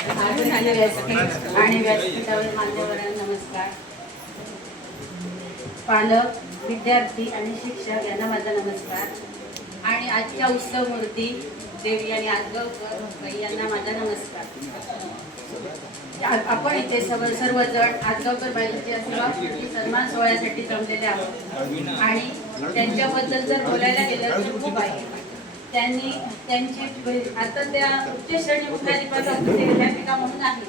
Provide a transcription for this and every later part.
आणि व्यासपीठावर मान्यवरांना नमस्कार. पालक, विद्यार्थी आणि शिक्षक यांना माझा नमस्कार. आणि आजच्या उत्सव मूर्ती देवी आणि आजगावकर यांना माझा नमस्कार. आपण इथे सर्वजण आजगावकर बाईंच्या सन्मान सोहळ्यासाठी जमलेले आहोत. आणि त्यांच्याबद्दल जर बोलायला गेलं तर खूप आहे. त्यांनी त्यांची आता त्या उच्च श्रेणी मुख्याधिकारिका म्हणून आहे,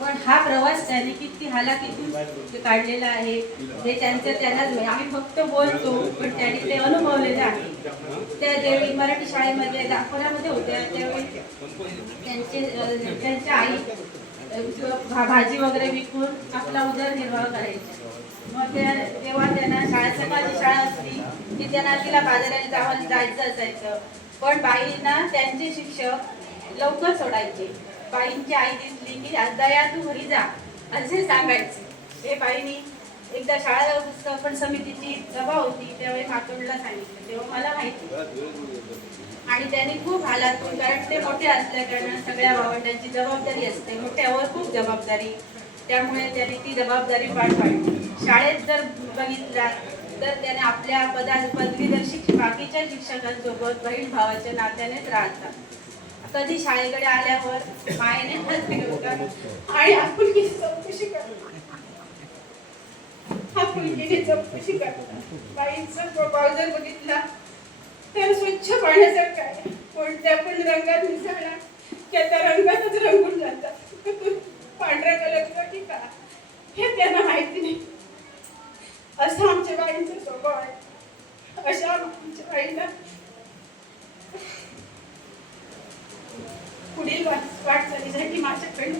पण हा प्रवास त्यांनी किती हालाकीतून काढलेला आहे हे त्यांनाच. आम्ही फक्त बोलतो, पण त्यांनी ते अनुभवलेले आहे. त्या ज्यावेळी मराठी शाळेमध्ये दाखवण्यामध्ये होत्या त्यावेळी त्यांच्या आई भाजी वगैरे विकून आपला उदरनिर्वाह करायचा. मग तेव्हा त्यांना सकाळची शाळा असली की त्यांना तिला बाजारात जायचं असायचं, पण बाईंना त्यांचे शिक्षक लवकर सोडायचे. बाईंची आई दिसली की दया तू घरी जा असे सांगायचे. हे बाईंनी एकदा शाळा व्यवस्थापन समितीची सभा होती त्यावेळी मातोंडला सांगितलं, तेव्हा मला माहिती. आणि त्यांनी खूप हालातून, कारण ते मोठे असल्या कारणाने सगळ्या भावंडांची जबाबदारी असते, मोठ्यावर खूप जबाबदारी, त्यामुळे त्यांनी ती जबाबदारी पार पाडली. शाळेत जर बघितला तर त्याने आपल्या पदवीधर बाकीच्या शिक्षकांसोबत बहीण भावाच्या नात्यानेच राहतात. कधी शाळेकडे आल्यावर मायेने हात फिरवतात आणि आपुलकीने चौकशी करतात. बाईंचा स्वभाव जर बघितला तर स्वच्छ पाण्यासारखा आहे. कोणत्या पण रंगात मिसळला की त्या रंगातच रंगून जातात. पांढऱ्या कलरचा की का हे त्यांना माहिती नाही. असं आमच्या बाईंचा स्वभाव आहे. अशा आमच्या बाईला पुढील वाटचालीसाठी माझ्याकडे